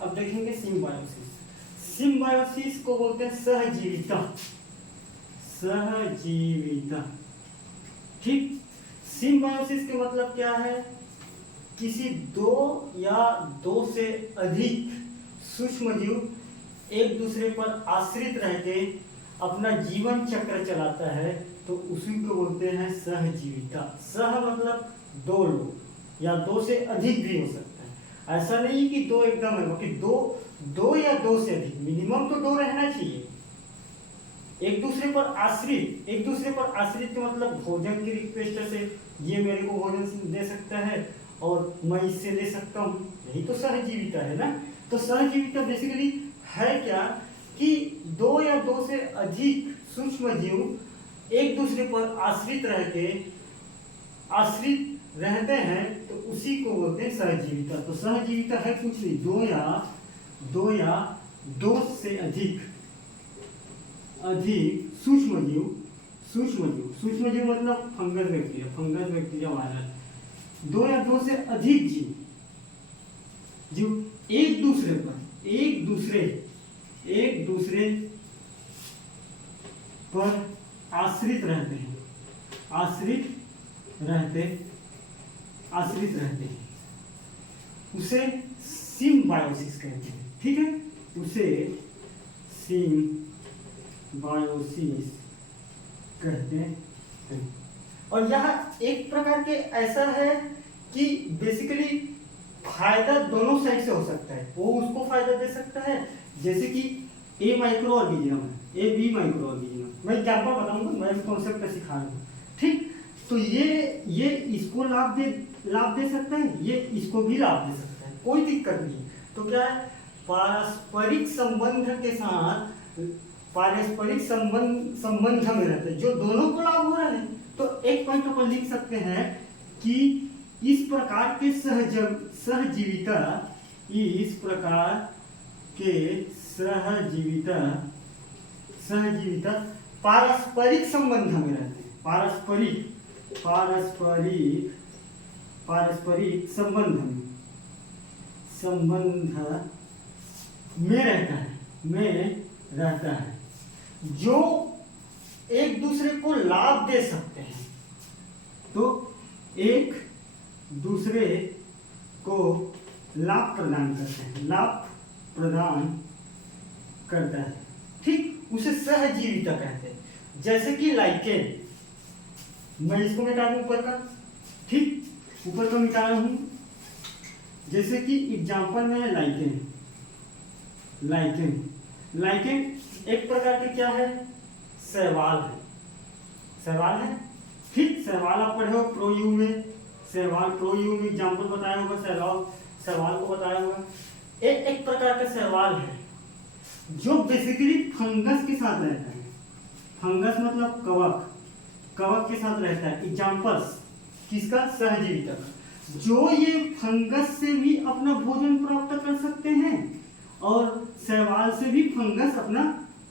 अब देखेंगे symbiosis. Symbiosis को बोलते हैं सहजीविता, सहजीविता। ठीक, सिम्बायोसिस के मतलब क्या है? किसी दो या दो से अधिक सूक्ष्म जीव एक दूसरे पर आश्रित रह के अपना जीवन चक्र चलाता है, तो उसी को बोलते हैं सहजीविता। सह मतलब दो लोग या दो से अधिक भी हो सकता है, ऐसा नहीं कि दो एकदम है, बल्कि दो या दो से अधिक, मिनिमम तो दो रहना चाहिए। एक दूसरे पर आश्रित, एक दूसरे पर आश्रित का मतलब भोजन की रिक्वेस्ट से ये मेरे को भोजन दे सकता है और मैं इससे ले सकता हूँ, यही तो सहजीविता है ना। तो सहजीविता बेसिकली है क्या कि दो या दो से अधिक सूक्ष्म जीव एक दूसरे पर आश्रित रहते हैं, तो उसी को बोलते हैं सहजीविता। तो सहजीविता है कुछ नहीं, दो या दो से अधिक सूक्ष्म जीव मतलब फंगस बैक्टीरिया वायरस। दो या दो से अधिक जीव एक दूसरे पर आश्रित रहते हैं, उसे सिम्बायोसिस कहते हैं। ठीक है, उसे सिम्बायोसिस कहते हैं। और यह एक प्रकार के ऐसा है कि बेसिकली फायदा दोनों साइड से हो सकता है। वो उसको फायदा दे सकता है, जैसे कि ए माइक्रो ऑर्गेनिज्म है, ए बी माइक्रो ऑर्गेनिज्म। मैं एग्जांपल बताऊंगा, मैं कॉन्सेप्ट सिखा रहा हूँ। ठीक, तो ये इसको लाभ दे सकता है, ये इसको भी लाभ दे सकता है, कोई दिक्कत नहीं। तो क्या है, पारस्परिक संबंध में रहते हैं, जो दोनों को लाभ हो रहा है। तो एक पॉइंट अपन लिख सकते हैं कि इस प्रकार के सहजीविता पारस्परिक संबंध में रहते हैं, पारस्परिक संबंध में रहता है, जो एक दूसरे को लाभ दे सकते हैं। तो एक दूसरे को लाभ प्रदान करता है। ठीक, उसे सहजीविता कहते हैं। जैसे कि लाइकेन, मैं इसको मिटा दूं ऊपर का, ठीक, ऊपर का मिटा रहा हूं। जैसे कि एग्जांपल में लाइकेन एक प्रकार के क्या है, शैवाल है। ठीक, शैवाल आप पढ़े हो प्रो यू में एग्जांपल बताया होगा, शैवाल को बताया होगा। एक प्रकार का शैवाल है जो बेसिकली फंगस के साथ रहता है। फंगस मतलब कवक के साथ रहता है। एग्जांपल्स किसका, सहजीविता का। जो ये फंगस से भी अपना भोजन प्राप्त कर सकते हैं और शैवाल से भी फंगस अपना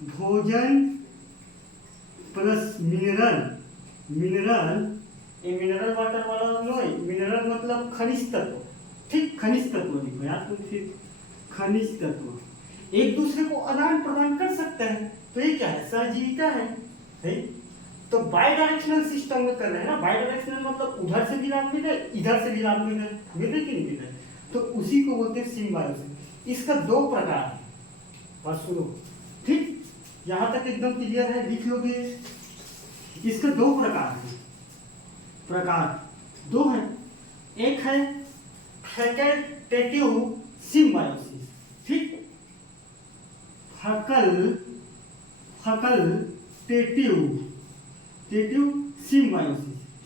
भोजन प्लस मिनरल वाटर वाला नहीं, मिनरल मतलब खनिज तत्व। ठीक, खनिज तत्व लिखो यार, तो फिर खनिज तत्व एक दूसरे को आदान प्रदान कर सकते हैं। तो ये क्या है, सहजीविता है। तो बाई डायरेक्शनल सिस्टम में कर रहे हैं ना। बाई डायरेक्शनल मतलब उधर से भी लाभ मिल रहा है, इधर से भी लाभ मिल रहा है, मिल रहे कि नहीं मिल रहा है। तो उसी को बोलते हैं सिम्बायोसिस। इसका दो प्रकार है, बात सुनो। ठीक, यहां तक एकदम क्लियर है, लिख लोगे। इसके दो प्रकार दो है। एक है फैकल्टेटिव सिम्बायोसिस। ठीक, फैकल्टेटिव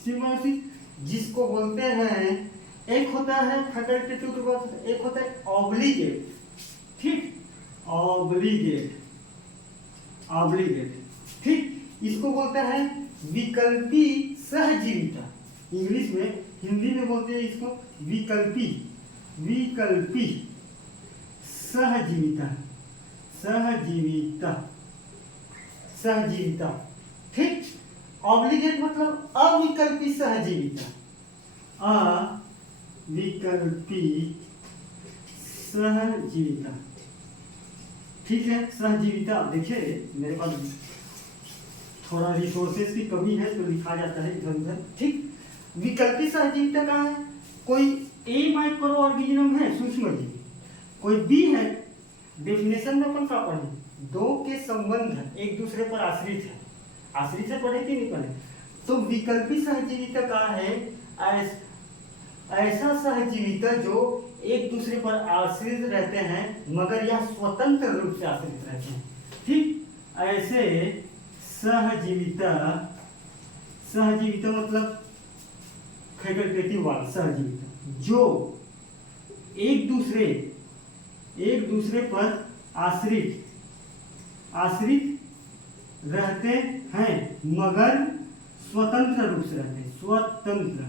सिम्बायोसिस जिसको बोलते हैं, एक होता है फैकल्टेटिव के बाद एक होता है ऑब्लिगेट। ठीक, ऑब्लिगेट। ठीक, इसको बोलते हैं विकल्पी सहजीविता। इंग्लिश में, हिंदी में बोलते हैं इसको विकल्पी सहजीविता। ठीक, ऑब्लिगेट मतलब अविकल्पी सहजीविता। अविकल्पी सहजीविता, ठीक है। सहजीविता, देखिए मेरे पास थोड़ा रिसोर्सेज की कमी है तो लिखा जाता है इधर उधर, ठीक। विकल्पी सहजीविता कहाँ है? कोई ए माइक्रो ऑर्गेनिज्म है सूक्ष्म जीव, कोई बी है। डेफिनेशन में अपन क्या पढ़े? दो के संबंध एक दूसरे पर आश्रित है, आश्रित है पढ़े कि नहीं पढ़े? तो विकल्पी सहजीविता कहाँ है? ऐसा सहजीविता जो एक दूसरे पर आश्रित रहते हैं मगर यह स्वतंत्र रूप से आश्रित रहते हैं, ठीक। ऐसे सहजीविता, सहजीविता मतलब फैकल्टेटिव वाला सहजीविता जो एक दूसरे पर आश्रित रहते हैं मगर स्वतंत्र रूप से रहते हैं, स्वतंत्र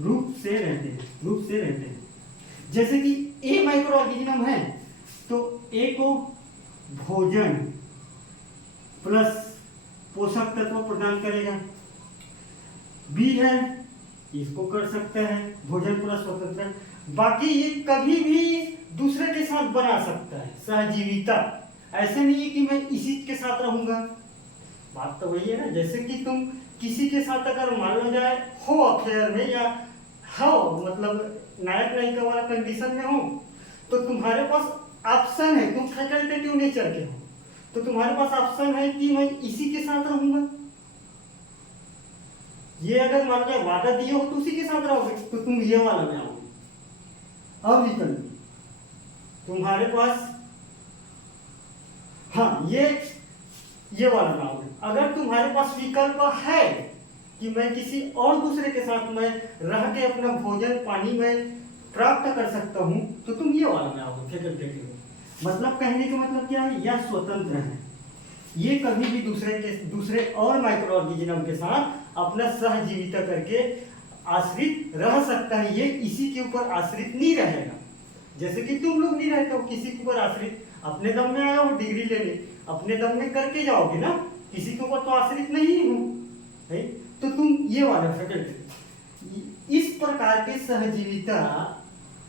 रूप से रहते हैं। जैसे कि ए माइक्रो ऑर्गेनिज्म है तो ए को भोजन प्लस पोषक तत्व प्रदान करेगा, बी है इसको कर सकते हैं भोजन प्लस स्वतंत्र, बाकी ये कभी भी दूसरे के साथ बना सकता है सहजीविता। ऐसे नहीं है कि मैं इसी के साथ रहूंगा, बात तो वही है ना। जैसे कि तुम किसी के साथ अगर मान लो जाए हो अफेयर में या हो मतलब नायक नायिका वाला कंडीशन में हो तो तुम्हारे पास ऑप्शन है, तुम फैकल्टेटिव नेचर के हो तो तुम्हारे पास ऑप्शन है कि मैं इसी के साथ रहूंगा। ये अगर मान लो वादा दिए हो तो उसी के साथ रहोगे तो तुम ये वाला में आओगे। अब विकल्प तुम्हारे पास, हाँ ये वाला में आओगे। अगर तुम्हारे पास विकल्प है कि मैं किसी और दूसरे के साथ मैं रह के अपना भोजन पानी में प्राप्त कर सकता हूं तो तुम ये वाला में आओगे फैकल्टेटिव। मतलब कहने का मतलब क्या है? यह स्वतंत्र है, ये कभी भी दूसरे और माइक्रो ऑर्गेनिज्म के साथ अपना सहजीविता करके आश्रित रह सकता है, ये इसी के ऊपर आश्रित नहीं रहेगा। जैसे कि तुम लोग नहीं रहते हो किसी के ऊपर आश्रित, अपने दम में आए हो डिग्री लेने, अपने दम में करके जाओगे ना, किसी के ऊपर तो आश्रित नहीं हो, तो तुम ये वाला फैकल्टी। इस प्रकार के सहजीविता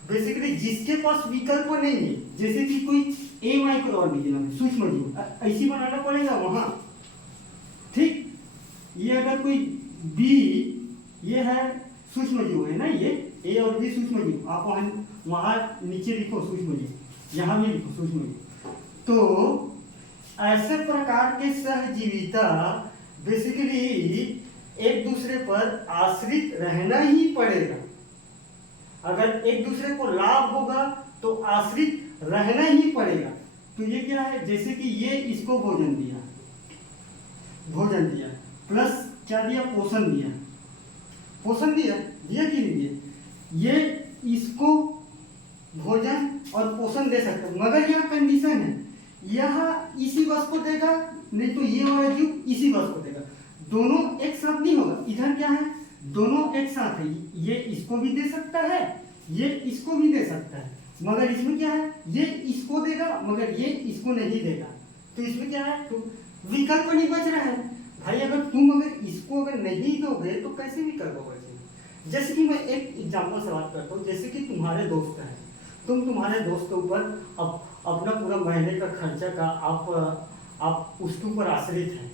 बेसिकली जिसके पास विकल्प नहीं है, जैसे कि कोई ए माइक्रो ऑर्गेनिज्म सूक्ष्म जीव, ऐसी बनाना पड़ेगा वहां, ठीक। ये अगर कोई बी, ये है सूक्ष्म जीव है ना, ये ए और बी सूक्ष्म जीव, आप वहां नीचे लिखो सूक्ष्म जीव, यहां भी लिखो सूक्ष्म जीव। तो ऐसे प्रकार के सहजीविता बेसिकली एक दूसरे पर आश्रित रहना ही पड़ेगा। अगर एक दूसरे को लाभ होगा तो आश्रित रहना ही पड़ेगा। तो ये क्या है? जैसे कि ये इसको भोजन दिया प्लस क्या दिया? पोषण दिया कि नहीं दिया? ये इसको भोजन और पोषण दे सकता है मगर यह कंडीशन है, यह इसी वस्तु को देगा, नहीं तो ये वाला जीव इसी वस्तु को देगा। दोनों एक साथ नहीं होगा। इधर क्या है? दोनों एक साथ है, ये इसको भी दे सकता है, ये इसको भी दे सकता है, मगर इसमें क्या है? ये इसको देगा मगर ये इसको नहीं देगा। तो इसमें क्या है? तो विकल्प नहीं बच रहा है भाई। अगर तुम अगर इसको अगर नहीं दोगे तो कैसे विकल्प बचेगा? जैसे कि मैं एक एग्जांपल से बात करता हूँ, जैसे कि तुम्हारे दोस्त हैं, तुम्हारे दोस्त के ऊपर अपना पूरा महीने का खर्चा का आप उसके ऊपर आश्रित हैं,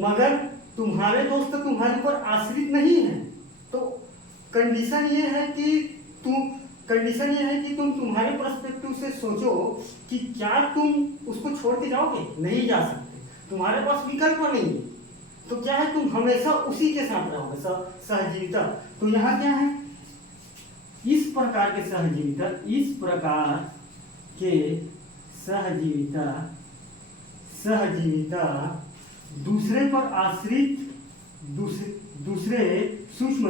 मगर तुम्हारे दोस्त तुम्हारे ऊपर आश्रित नहीं है। तो कंडीशन ये है कि तुम तुम्हारे पर्सपेक्टिव से सोचो कि क्या तुम उसको छोड़ के जाओगे? नहीं जा सकते, तुम्हारे पास विकल्प नहीं है। तो क्या है? तुम हमेशा उसी के साथ रहोगे सहजीविता। तो यहाँ क्या है? इस प्रकार के सहजीविता दूसरे पर आश्रित, दूसरे सूक्ष्म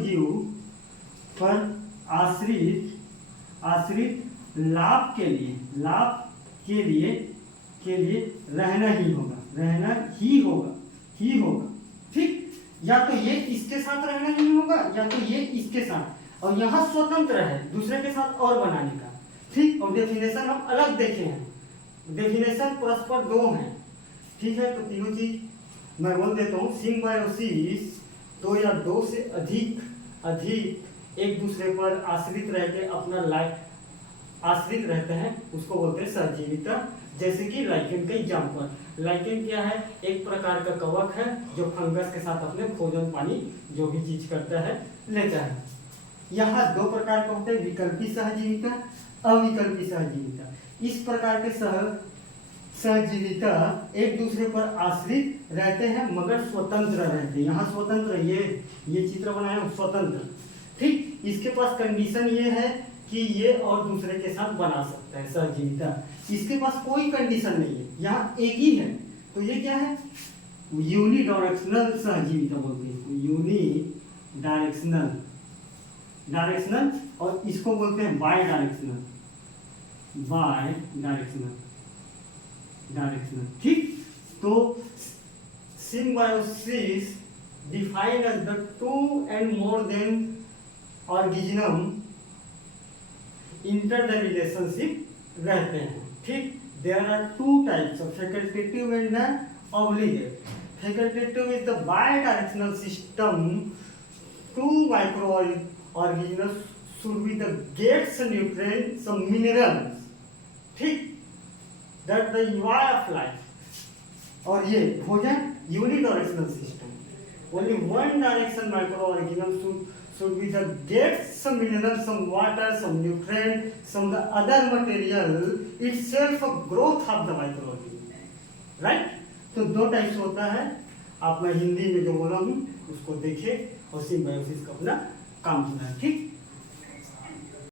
जीव पर आश्रित लाभ के लिए रहना ही होगा, ठीक। या तो ये इसके साथ रहना ही होगा या तो ये इसके साथ, और यहाँ स्वतंत्र है दूसरे के साथ और बनाने का, ठीक। और डेफिनेशन हम अलग देखे हैं, डेफिनेशन परस्पर दो हैं, ठीक है। तो तीनों चीज मैं बोल देता हूँ। सिम्बायोसिस दो या दो से अधिक एक दूसरे पर आश्रित रह के अपना लाइफ आश्रित रहते हैं, उसको बोलते हैं सहजीविता। जैसे कि लाइकेन का एग्जाम्पल, लाइकेन क्या है, एक प्रकार का कवक है जो फंगस के साथ अपने भोजन पानी जो भी चीज करता है लेता है। यहाँ दो प्रकार का होता है, विकल्पी सहजीविता, अविकल्पी सहजीविता। इस प्रकार के सहजीविता एक दूसरे पर आश्रित रहते हैं मगर स्वतंत्र रहते हैं। यहाँ स्वतंत्र, ये चित्र बनाया है स्वतंत्र, ठीक। इसके पास कंडीशन ये है कि ये और दूसरे के साथ बना सकता है सहजीविता। इसके पास कोई कंडीशन नहीं है, यहाँ एक ही है। तो ये क्या है, यूनिडायरेक्शनल सहजीविता बोलते हैं इसको, डायरेक्शनल, और इसको बोलते हैं बाय डायरेक्शनल, ठीक। तो symbiosis defined as the two and more than organism inter the relationship रहते हैं, ठीक। There are two types of facultative and obligate. Facultative is the bidirectional system, two microorganisms should be the get some nutrients, some minerals, ठीक, that the enjoy of life। और ये भोजन unidirectional system, only one direction microorganism should be the get some minerals, some water, some nutrient, some the other material itself a growth of the microorganism, right। तो दो types होता है, आप मैं हिंदी में जो बोला हूँ उसको देखिए और सिम्बायोसिस का अपना काम सुना है, ठीक।